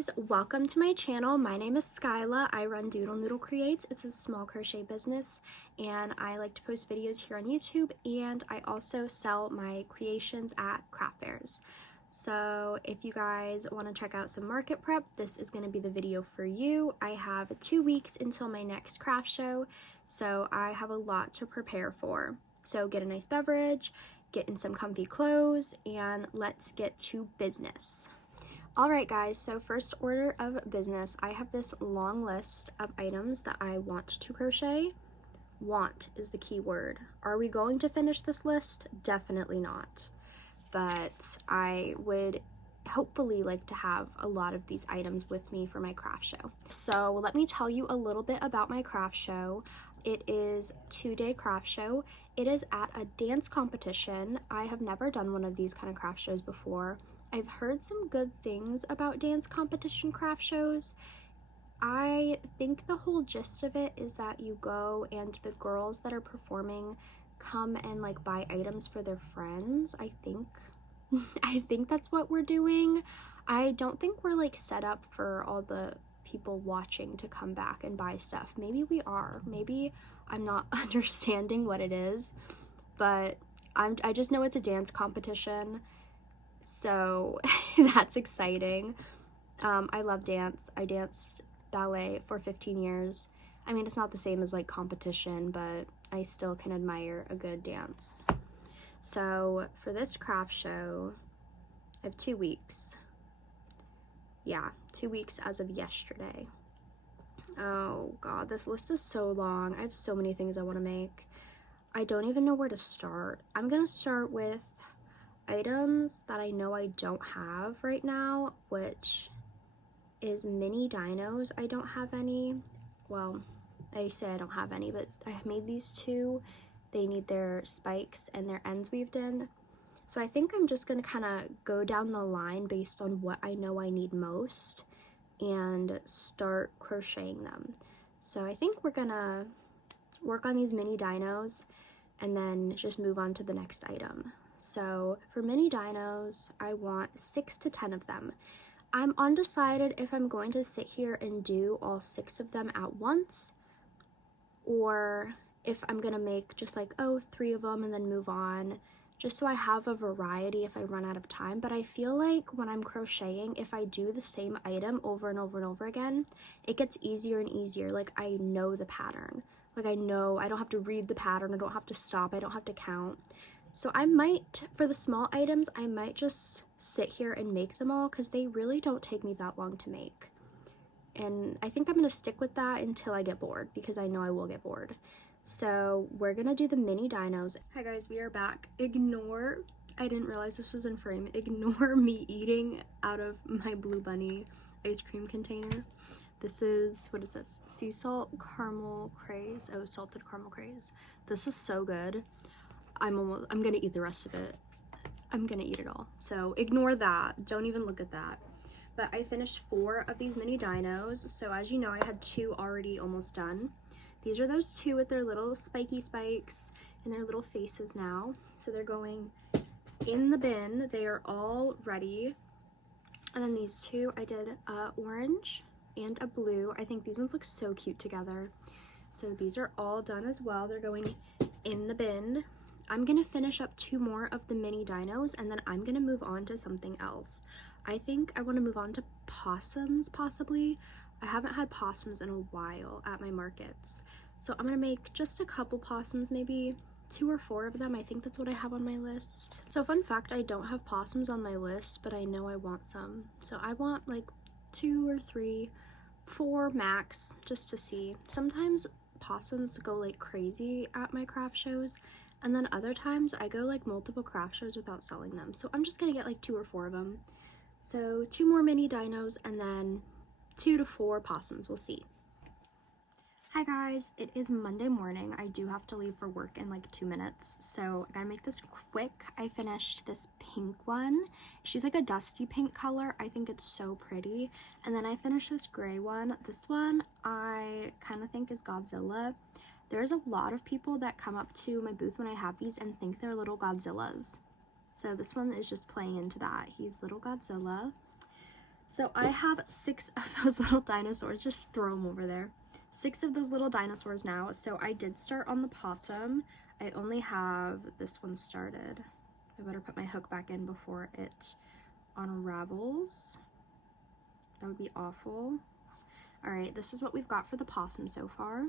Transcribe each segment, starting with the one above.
guys, welcome to my channel. My name is Skyla. I run Doodle Noodle Creates. It's a small crochet business and I like to post videos here on YouTube, and I also sell my creations at craft fairs. So if you guys want to check out some market prep, this is going to be the video for you. I have 2 weeks until my next craft show, so I have a lot to prepare for. So get a nice beverage, get in some comfy clothes, and let's get to business. Alright guys, so first order of business, I have this long list of items that I want to crochet. Want is the key word. Are we going to finish this list? Definitely not. But I would hopefully like to have a lot of these items with me for my craft show. So let me tell you a little bit about my craft show. It is a 2-day craft show. It is at a dance competition. I have never done one of these kind of craft shows before. I've heard some good things about dance competition craft shows. I think the whole gist of it is that you go and the girls that are performing come and like buy items for their friends. I think that's what we're doing. I don't think we're like set up for all the people watching to come back and buy stuff. Maybe we are. Maybe I'm not understanding what it is, but I just know it's a dance competition. So that's exciting. I love dance. I danced ballet for 15 years. I mean, it's not the same as like competition, but I still can admire a good dance. So for this craft show, I have 2 weeks. Yeah, 2 weeks as of yesterday. Oh God, this list is so long. I have so many things I want to make. I don't even know where to start. I'm gonna start with items that I know I don't have right now, which is mini dinos. I don't have any. Well, I say I don't have any, but I have made these 2. They need their spikes and their ends weaved in. So I think I'm just gonna kind of go down the line based on what I know I need most and start crocheting them. So I think we're gonna work on these mini dinos and then just move on to the next item. So for mini dinos, I want 6 to 10 of them. I'm undecided if I'm going to sit here and do all 6 of them at once, or if I'm gonna make just like, 3 of them and then move on, just so I have a variety if I run out of time. But I feel like when I'm crocheting, if I do the same item over and over and over again, it gets easier and easier. Like I know the pattern. Like I know I don't have to read the pattern, I don't have to stop, I don't have to count. So I might, for the small items, I might just sit here and make them all because they really don't take me that long to make. And I think I'm going to stick with that until I get bored, because I know I will get bored. So we're going to do the mini dinos. Hi guys, we are back. Ignore, I didn't realize this was in frame. Ignore me eating out of my Blue Bunny ice cream container. This is, what is this? Sea salt caramel craze. Oh, salted caramel craze. This is so good. I'm gonna eat the rest of it. I'm gonna eat it all. So ignore that. Don't even look at that. But I finished 4 of these mini dinos. So as you know, I had 2 already almost done. These are those 2 with their little spiky spikes and their little faces now. So they're going in the bin. They are all ready. And then these 2, I did orange and a blue. I think these ones look so cute together. So these are all done as well. They're going in the bin. I'm gonna finish up 2 more of the mini dinos and then I'm gonna move on to something else. I think I want to move on to possums, possibly. I haven't had possums in a while at my markets. So I'm gonna make just a couple possums, maybe 2 or 4 of them. I think that's what I have on my list. So fun fact, I don't have possums on my list, but I know I want some. So I want like 2 or 3, 4 max, just to see. Sometimes possums go like crazy at my craft shows, and then other times I go like multiple craft shows without selling them. So I'm just gonna get like 2 or 4 of them. So 2 more mini dinos and then 2 to 4 possums, we'll see. Hi guys, it is Monday morning. I do have to leave for work in like 2 minutes, so I gotta make this quick. I finished this pink one. She's like a dusty pink color. I think it's so pretty. And then I finished this gray one. This one I kind of think is Godzilla. There's a lot of people that come up to my booth when I have these and think they're little Godzillas. So this one is just playing into that. He's little Godzilla. So I have 6 of those little dinosaurs. Just throw them over there. 6 of those little dinosaurs now. So I did start on the possum. I only have this one started. I better put my hook back in before it unravels. That would be awful. All right, this is what we've got for the possum so far.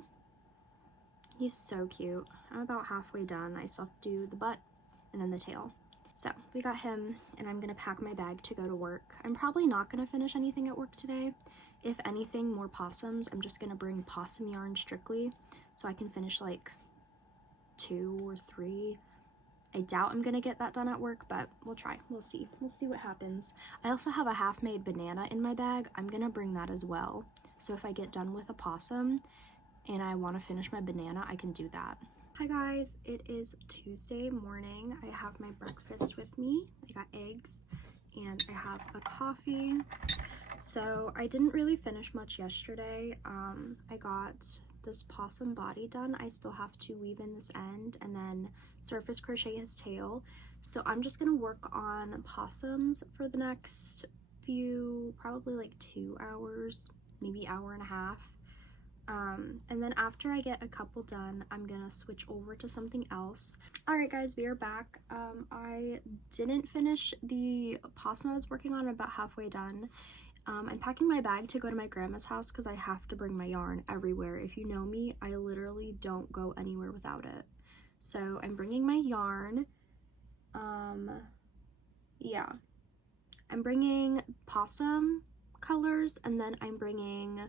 He's so cute. I'm about halfway done. I still have to do the butt and then the tail. So we got him, and I'm gonna pack my bag to go to work. I'm probably not gonna finish anything at work today. If anything, more possums. I'm just gonna bring possum yarn strictly so I can finish like 2 or 3. I doubt I'm gonna get that done at work, but we'll try. We'll see what happens. I also have a half-made banana in my bag. I'm gonna bring that as well. So if I get done with a possum and I want to finish my banana, I can do that. Hi guys, it is Tuesday morning. I have my breakfast with me. I got eggs and I have a coffee. So I didn't really finish much yesterday. I got this possum body done. I still have to weave in this end and then surface crochet his tail. So I'm just gonna work on possums for the next few, probably like 2 hours, maybe hour and a half. And then after I get a couple done, I'm gonna switch over to something else. All right guys, we are back. I didn't finish the possum I was working on. I'm about halfway done. I'm packing my bag to go to my grandma's house because I have to bring my yarn everywhere. If you know me, I literally don't go anywhere without it. So I'm bringing my yarn. Yeah, I'm bringing possum colors, and then I'm bringing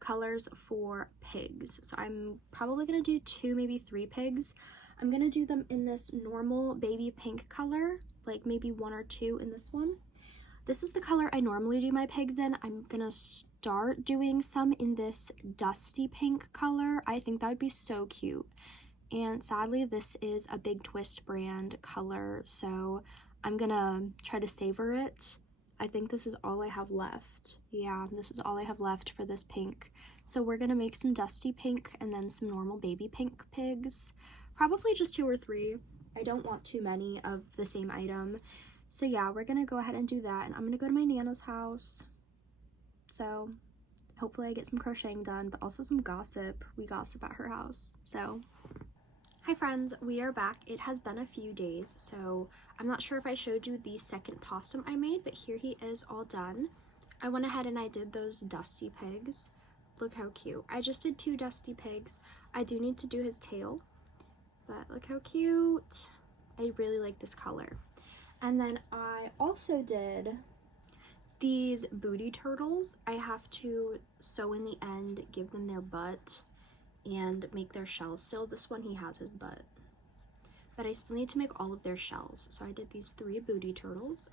colors for pigs. So I'm probably gonna do 2, maybe 3 pigs. I'm gonna do them in this normal baby pink color, like maybe 1 or 2 in this one. This is the color I normally do my pigs in. I'm gonna start doing some in this dusty pink color. I think that would be so cute. And sadly, this is a Big Twist brand color, so I'm gonna try to savor it. I think this is all I have left. Yeah, this is all I have left for this pink. So we're gonna make some dusty pink and then some normal baby pink pigs. Probably just 2 or 3. I don't want too many of the same item. So yeah, we're gonna go ahead and do that, and I'm gonna go to my Nana's house. So hopefully I get some crocheting done, but also some gossip. We gossip at her house, so. Hi friends, we are back. It has been a few days, so I'm not sure if I showed you the second possum I made, but here he is all done. I went ahead and I did those dusty pigs. Look how cute. I just did 2 dusty pigs. I do need to do his tail, but look how cute. I really like this color. And then I also did these booty turtles. I have to sew in the end, give them their butt, and make their shells still. This one, he has his butt, but I still need to make all of their shells. So I did these 3 booty turtles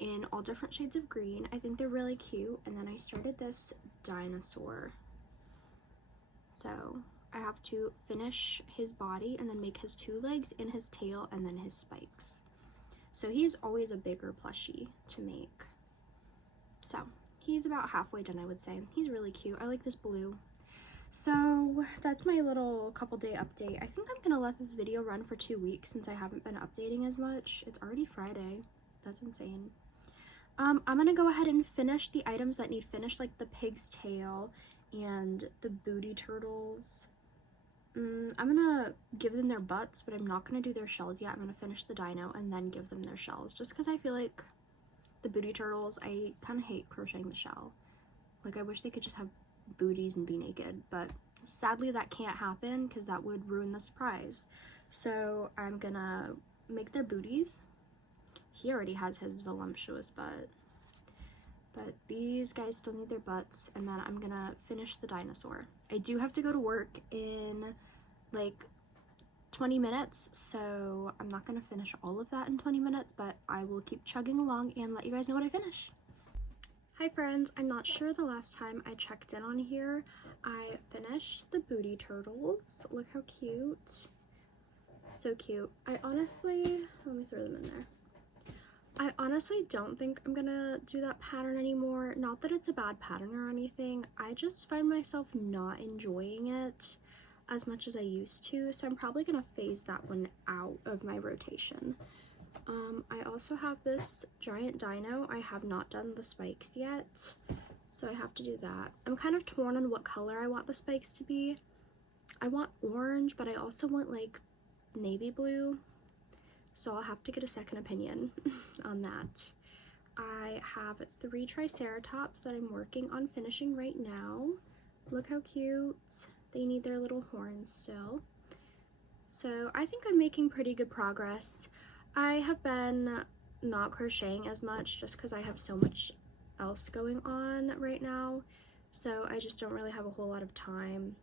in all different shades of green. I think they're really cute. And then I started this dinosaur. So I have to finish his body and then make his 2 legs and his tail and then his spikes. So he's always a bigger plushie to make. So he's about halfway done, I would say. He's really cute. I like this blue. So that's my little couple day update. I think I'm gonna let this video run for 2 weeks since I haven't been updating as much. It's already Friday. That's insane. I'm gonna go ahead and finish the items that need finished, like the pig's tail and the booty turtles. I'm gonna give them their butts, but I'm not gonna do their shells yet. I'm gonna finish the dino and then give them their shells, just because I feel like the booty turtles, I kind of hate crocheting the shell. Like, I wish they could just have booties and be naked, but sadly that can't happen because that would ruin the surprise. So I'm gonna make their booties. He already has his voluptuous butt, but these guys still need their butts. And then I'm gonna finish the dinosaur. I do have to go to work in like 20 minutes, so I'm not gonna finish all of that in 20 minutes, but I will keep chugging along and let you guys know what I finish. Hi friends, I'm not sure the last time I checked in on here. I finished the booty turtles. Look how cute. So cute. Let me throw them in there. I honestly don't think I'm gonna do that pattern anymore. Not that it's a bad pattern or anything. I just find myself not enjoying it as much as I used to. So I'm probably gonna phase that one out of my rotation. I also have this giant dino. I have not done the spikes yet, so I have to do that. I'm kind of torn on what color I want the spikes to be. I want orange, but I also want like navy blue, so I'll have to get a second opinion on that. I have 3 triceratops that I'm working on finishing right now. Look how cute. They need their little horns still. So I think I'm making pretty good progress. I have been not crocheting as much just because I have so much else going on right now. So I just don't really have a whole lot of time.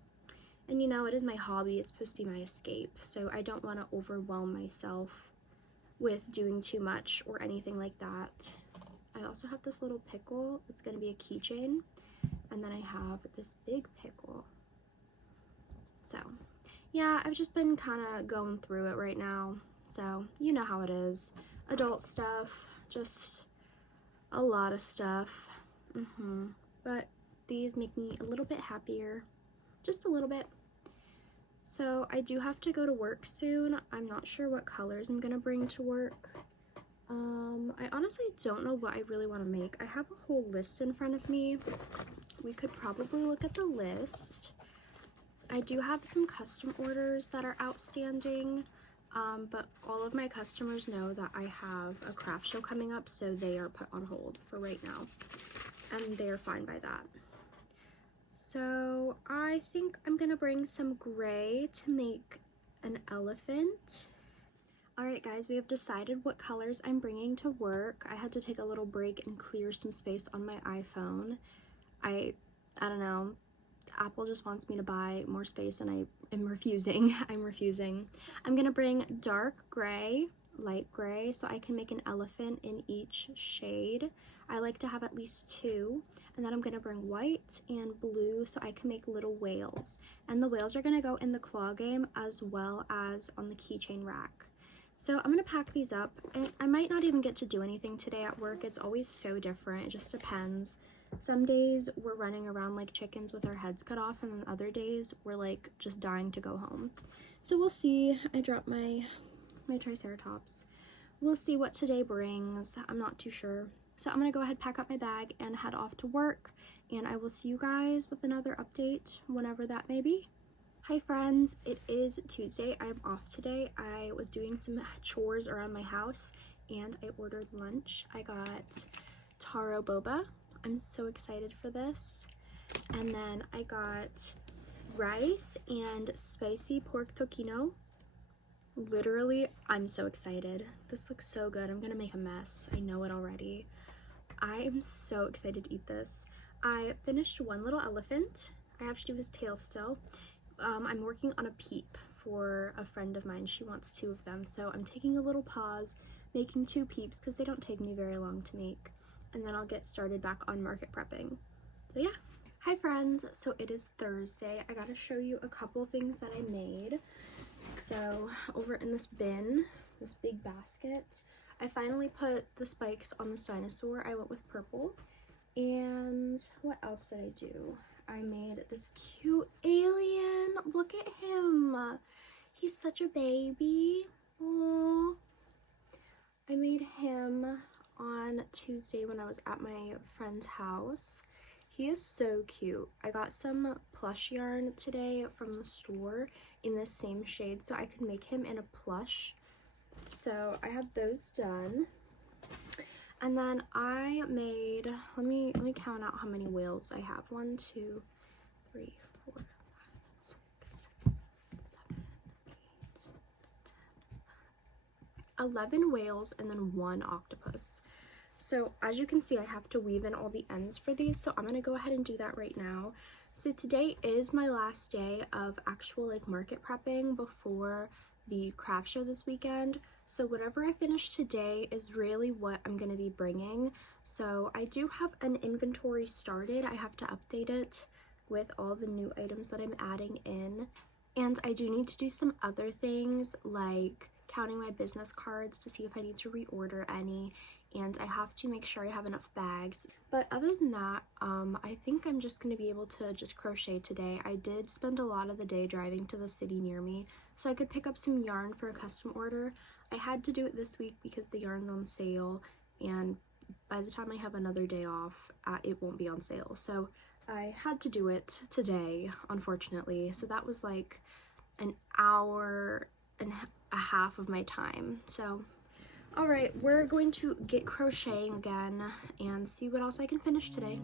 And you know, it is my hobby. It's supposed to be my escape. So I don't want to overwhelm myself with doing too much or anything like that. I also have this little pickle. It's going to be a keychain. And then I have this big pickle. So yeah, I've just been kind of going through it right now. So you know how it is. Adult stuff, just a lot of stuff. But these make me a little bit happier. Just a little bit. So I do have to go to work soon. I'm not sure what colors I'm going to bring to work. I honestly don't know what I really want to make. I have a whole list in front of me. We could probably look at the list. I do have some custom orders that are outstanding, but all of my customers know that I have a craft show coming up, so they are put on hold for right now, and they're fine by that. So I think I'm gonna bring some gray to make an elephant. Alright guys, we have decided what colors I'm bringing to work. I had to take a little break and clear some space on my iPhone. I don't know, Apple just wants me to buy more space and I am refusing. I'm refusing. I'm gonna bring dark gray, light gray, so I can make an elephant in each shade. I like to have at least 2. And then I'm gonna bring white and blue so I can make little whales. And the whales are gonna go in the claw game as well as on the keychain rack. So I'm gonna pack these up, and I might not even get to do anything today at work. It's always so different, it just depends. Some days we're running around like chickens with our heads cut off, and then other days we're like just dying to go home. So we'll see. I dropped my triceratops. We'll see what today brings. I'm not too sure. So I'm gonna go ahead, pack up my bag, and head off to work, and I will see you guys with another update whenever that may be. Hi friends, it is Tuesday. I'm off today. I was doing some chores around my house and I ordered lunch. I got taro boba. I'm so excited for this. And then I got rice and spicy pork tocino. Literally, I'm so excited. This looks so good. I'm gonna make a mess. I know it already. I am so excited to eat this. I finished one little elephant. I have to do his tail still. I'm working on a peep for a friend of mine. She wants 2 of them, so I'm taking a little pause, making 2 peeps because they don't take me very long to make, and then I'll get started back on market prepping. So yeah. Hi friends, so it is Thursday. I gotta show you a couple things that I made. So over in this bin, this big basket, I finally put the spikes on this dinosaur. I went with purple. And what else did I do? I made this cute alien. Look at him. He's such a baby. Aww. I made him on Tuesday when I was at my friend's house. He is so cute. I got some plush yarn today from the store in this same shade so I could make him in a plush. So I have those done. And then I made, let me count out how many whales I have. 1, 2, 3, 4, 5, 6, 7, 8, 10, 11 whales and then 1 octopus. So as you can see, I have to weave in all the ends for these, so I'm gonna go ahead and do that right now. So today is my last day of actual like market prepping before the craft show this weekend. So whatever I finish today is really what I'm going to be bringing. So I do have an inventory started. I have to update it with all the new items that I'm adding in. And I do need to do some other things like counting my business cards to see if I need to reorder any. And I have to make sure I have enough bags. But other than that, I think I'm just going to be able to just crochet today. I did spend a lot of the day driving to the city near me, so I could pick up some yarn for a custom order. I had to do it this week because the yarn's on sale, and by the time I have another day off, it won't be on sale. So I had to do it today, unfortunately. So that was like an hour and a half of my time. So, all right, we're going to get crocheting again and see what else I can finish today.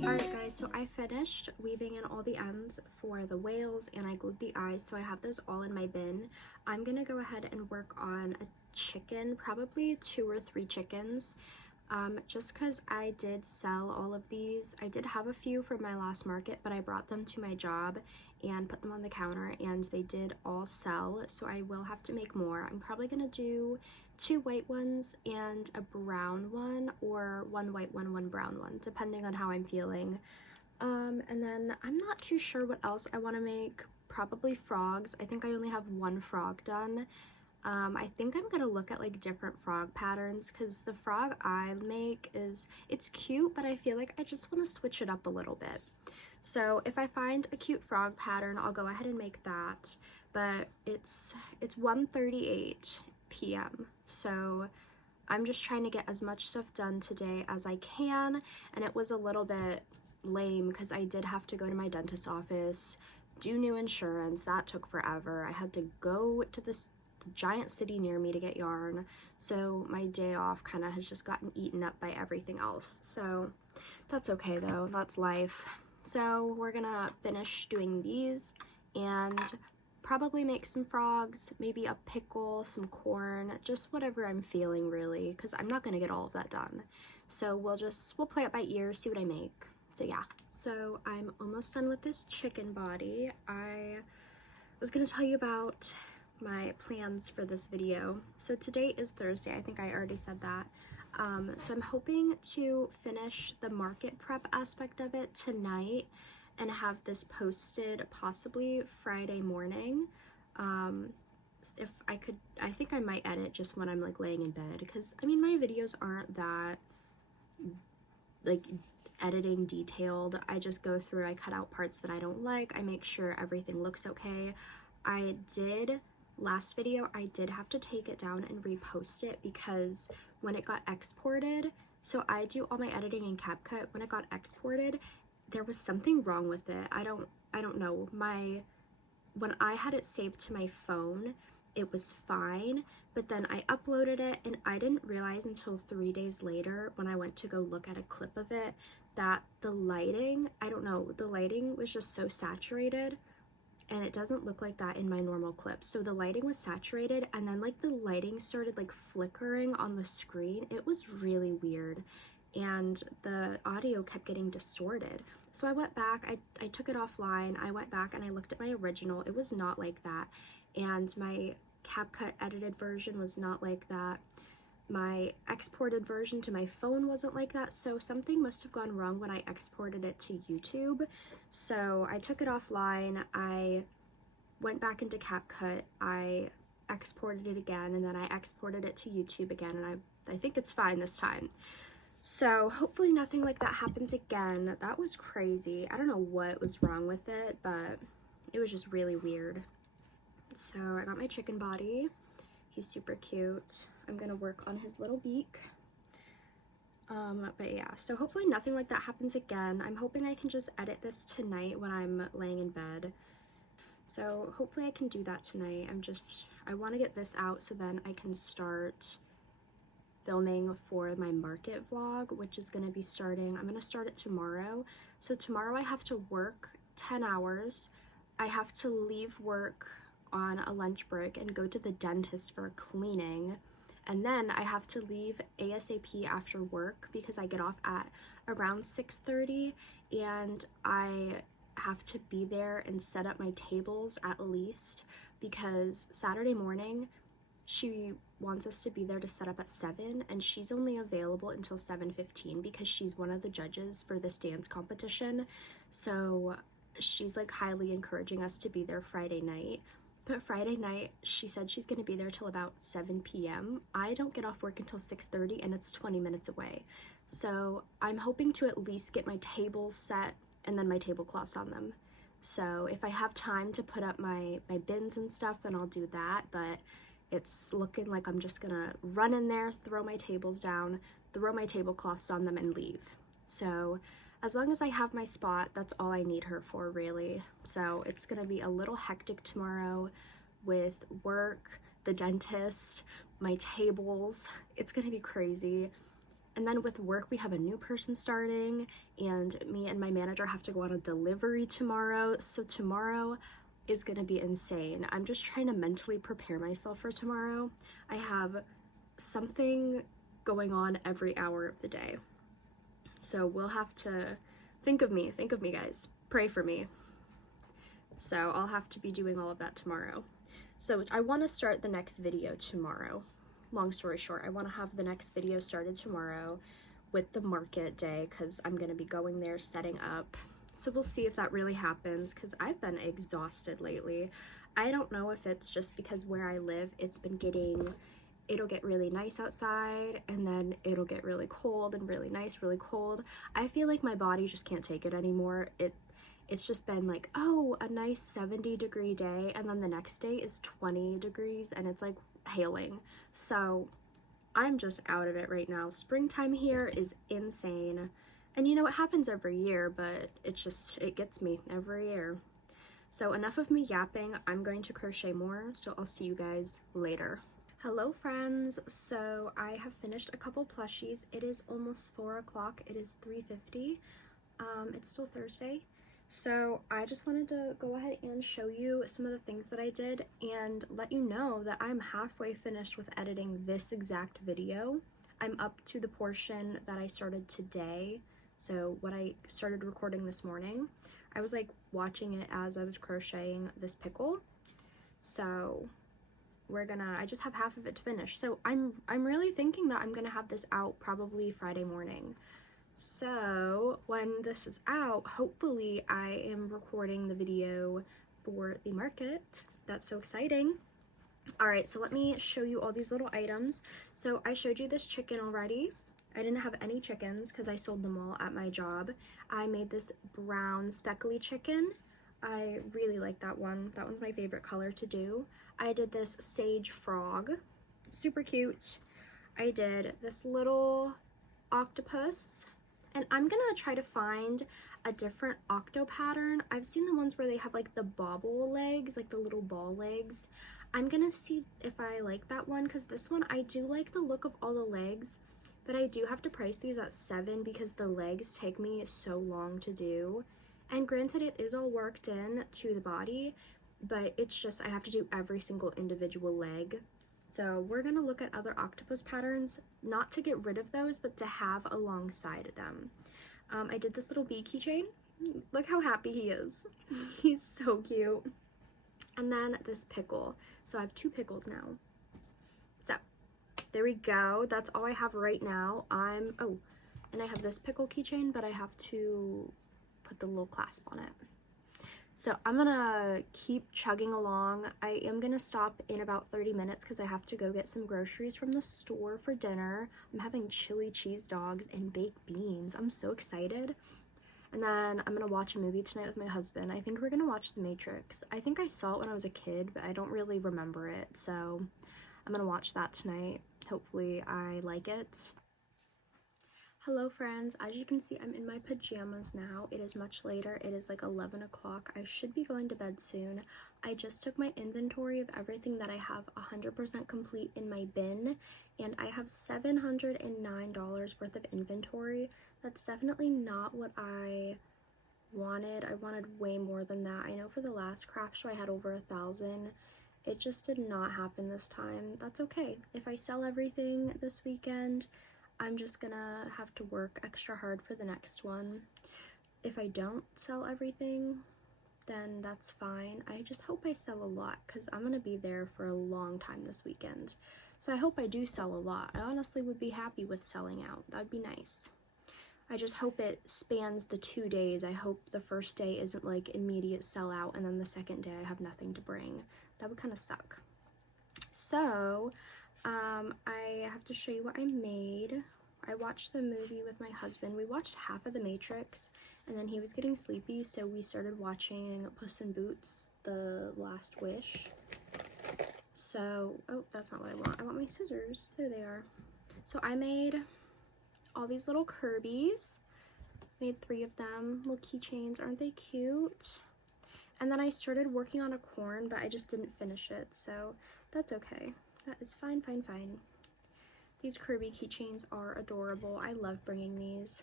Alright guys, so I finished weaving in all the ends for the whales and I glued the eyes, so I have those all in my bin. I'm gonna go ahead and work on a chicken, probably 2 or 3 chickens, just because I did sell all of these. I did have a few from my last market, but I brought them to my job and put them on the counter and they did all sell, so I will have to make more. I'm probably gonna do 2 white ones and a brown one, or 1 white one, 1 brown one, depending on how I'm feeling. And then I'm not too sure what else I want to make. Probably frogs. I think I only have 1 frog done. I think I'm gonna look at like different frog patterns, because the frog I make it's cute, but I feel like I just want to switch it up a little bit. So if I find a cute frog pattern, I'll go ahead and make that. But it's 1:38 p.m. so I'm just trying to get as much stuff done today as I can, and it was a little bit lame because I did have to go to my dentist's office, do new insurance. That took forever. I had to go to the giant city near me to get yarn, so my day off kind of has just gotten eaten up by everything else. So that's okay though, that's life. So we're gonna finish doing these and probably make some frogs, maybe a pickle, some corn, just whatever I'm feeling really, because I'm not gonna get all of that done. So we'll play it by ear, see what I make. So yeah, so I'm almost done with this chicken body. I was gonna tell you about my plans for this video. So today is Thursday, I think I already said that. So I'm hoping to finish the market prep aspect of it tonight and have this posted possibly Friday morning. If I could, I think I might edit just when I'm like laying in bed, because I mean my videos aren't that like editing detailed. I just go through, I cut out parts that I don't like, I make sure everything looks okay. Last video I did have to take it down and repost it because when it got exported, so I do all my editing in CapCut, when it got exported there was something wrong with it. I don't know, when I had it saved to my phone it was fine, but then I uploaded it and I didn't realize until 3 days later when I went to go look at a clip of it that the lighting, I don't know, the lighting was just so saturated, and it doesn't look like that in my normal clips. So the lighting was saturated and then like the lighting started like flickering on the screen. It was really weird and the audio kept getting distorted. So I went back, I took it offline, I went back and I looked at my original. It was not like that, and my CapCut edited version was not like that. My exported version to my phone wasn't like that, so something must have gone wrong when I exported it to YouTube. So I took it offline, I went back into CapCut, I exported it again, and then I exported it to YouTube again, and I think it's fine this time. So hopefully nothing like that happens again. That was crazy. I don't know what was wrong with it, but it was just really weird. So I got my chicken body. He's super cute. I'm gonna work on his little beak. But yeah, so hopefully nothing like that happens again. I'm hoping I can just edit this tonight when I'm laying in bed. So hopefully I can do that tonight. I want to get this out so then I can start filming for my market vlog, which is going to be starting, I'm going to start it tomorrow. So tomorrow I have to work 10 hours. I have to leave work on a lunch break and go to the dentist for cleaning. And then I have to leave ASAP after work because I get off at around 6:30, and I have to be there and set up my tables at least, because Saturday morning she wants us to be there to set up at 7, and she's only available until 7:15 because she's one of the judges for this dance competition. So she's like highly encouraging us to be there Friday night. But Friday night, she said she's gonna be there till about 7 p.m. I don't get off work until 6:30 and it's 20 minutes away. So I'm hoping to at least get my tables set and then my tablecloths on them. So if I have time to put up my bins and stuff, then I'll do that. But it's looking like I'm just gonna run in there, throw my tables down, throw my tablecloths on them, and leave. So as long as I have my spot, that's all I need her for, really. So it's gonna be a little hectic tomorrow with work, the dentist, my tables. It's gonna be crazy. And then with work, we have a new person starting, and me and my manager have to go on a delivery tomorrow. So tomorrow is gonna be insane. I'm just trying to mentally prepare myself for tomorrow. I have something going on every hour of the day. So we'll have to think of me, guys. Pray for me. So I'll have to be doing all of that tomorrow. So I want to start the next video tomorrow. Long story short, I want to have the next video started tomorrow with the market day because I'm going to be going there, setting up. So we'll see if that really happens because I've been exhausted lately. I don't know if it's just because where I live, it'll get really nice outside and then it'll get really cold and really nice, really cold. I feel like my body just can't take it anymore. It's just been like, oh, a nice 70-degree day, and then the next day is 20 degrees and it's like hailing. So I'm just out of it right now. Springtime here is insane. And you know, it happens every year, but it gets me every year. So enough of me yapping, I'm going to crochet more, so I'll see you guys later. Hello friends, so I have finished a couple plushies. It is almost 4 o'clock, it is 3:50. It's still Thursday. So I just wanted to go ahead and show you some of the things that I did and let you know that I'm halfway finished with editing this exact video. I'm up to the portion that I started today. So what I started recording this morning, I was like watching it as I was crocheting this pickle. So I just have half of it to finish. So I'm really thinking that I'm gonna have this out probably Friday morning. So when this is out, hopefully I am recording the video for the market. That's so exciting. All right, so let me show you all these little items. So I showed you this chicken already. I didn't have any chickens because I sold them all at my job. I made this brown speckly chicken. I really like that one. That one's my favorite color to do. I did this sage frog, super cute. I did this little octopus, and I'm gonna try to find a different octo pattern. I've seen the ones where they have like the bobble legs, like the little ball legs. I'm gonna see if I like that one because this one, I do like the look of all the legs, but I do have to price these at $7 because the legs take me so long to do. And granted, it is all worked in to the body, but it's just I have to do every single individual leg. So we're gonna look at other octopus patterns, not to get rid of those, but to have alongside them. I did this little bee keychain. Look how happy he is. He's so cute. And then this pickle. So I have 2 pickles now. So there we go. That's all I have right now. Oh, and I have this pickle keychain, but I have to put the little clasp on it. So I'm gonna keep chugging along. I am gonna stop in about 30 minutes because I have to go get some groceries from the store for dinner. I'm having chili cheese dogs and baked beans. I'm so excited. And then I'm gonna watch a movie tonight with my husband. I think we're gonna watch The Matrix. I think I saw it when I was a kid, but I don't really remember it. So I'm gonna watch that tonight. Hopefully I like it. Hello friends, as you can see, I'm in my pajamas now. It is much later. It is like 11 o'clock. I should be going to bed soon. I just took my inventory of everything that I have 100% complete in my bin, and I have $709 worth of inventory. That's definitely not what I wanted. I wanted way more than that. I know for the last craft show I had over 1,000. It just did not happen this time. That's okay. If I sell everything this weekend, I'm just gonna have to work extra hard for the next one. If I don't sell everything, then that's fine. I just hope I sell a lot because I'm gonna be there for a long time this weekend. So I hope I do sell a lot. I honestly would be happy with selling out. That would be nice. I just hope it spans the 2 days. I hope the first day isn't like immediate sellout and then the second day I have nothing to bring. That would kind of suck. So I have to show you what I made. I watched the movie with my husband. We watched half of The Matrix, and then he was getting sleepy, so we started watching Puss in Boots: The Last Wish. So, oh, that's not what I want. I want my scissors. There they are. So I made all these little Kirby's. Made 3 of them. Little keychains. Aren't they cute? And then I started working on a corn, but I just didn't finish it, so that's okay. That is fine, fine, fine. These Kirby keychains are adorable. I love bringing these.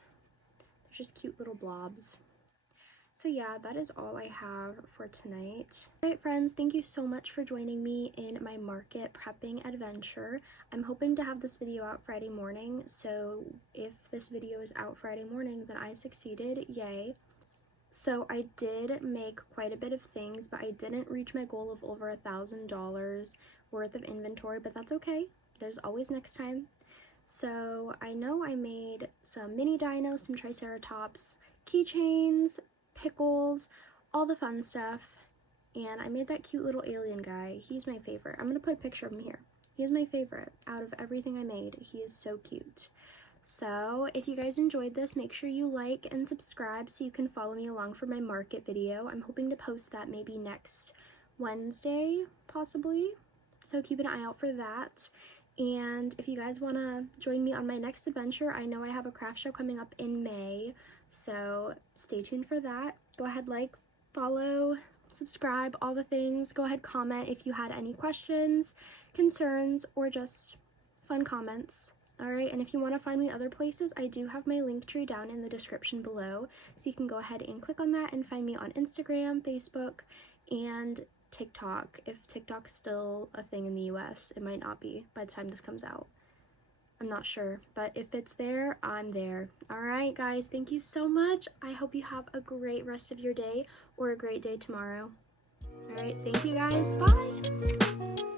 They're just cute little blobs. So yeah, that is all I have for tonight. Alright friends, thank you so much for joining me in my market prepping adventure. I'm hoping to have this video out Friday morning, so if this video is out Friday morning, then I succeeded, yay. So I did make quite a bit of things, but I didn't reach my goal of over $1,000 worth of inventory, but that's okay. There's always next time. So I know I made some mini dinos, some triceratops, keychains, pickles, all the fun stuff, and I made that cute little alien guy. He's my favorite. I'm gonna put a picture of him here. He is my favorite out of everything I made. He is so cute. So if you guys enjoyed this, make sure you like and subscribe so you can follow me along for my market video. I'm hoping to post that maybe next Wednesday, possibly. So keep an eye out for that. And if you guys want to join me on my next adventure, I know I have a craft show coming up in May. So stay tuned for that. Go ahead, like, follow, subscribe, all the things. Go ahead, comment if you had any questions, concerns, or just fun comments. Alright, and if you want to find me other places, I do have my link tree down in the description below, so you can go ahead and click on that and find me on Instagram, Facebook, and TikTok. If TikTok's still a thing in the US, it might not be by the time this comes out. I'm not sure, but if it's there, I'm there. Alright guys, thank you so much. I hope you have a great rest of your day, or a great day tomorrow. Alright, thank you guys. Bye!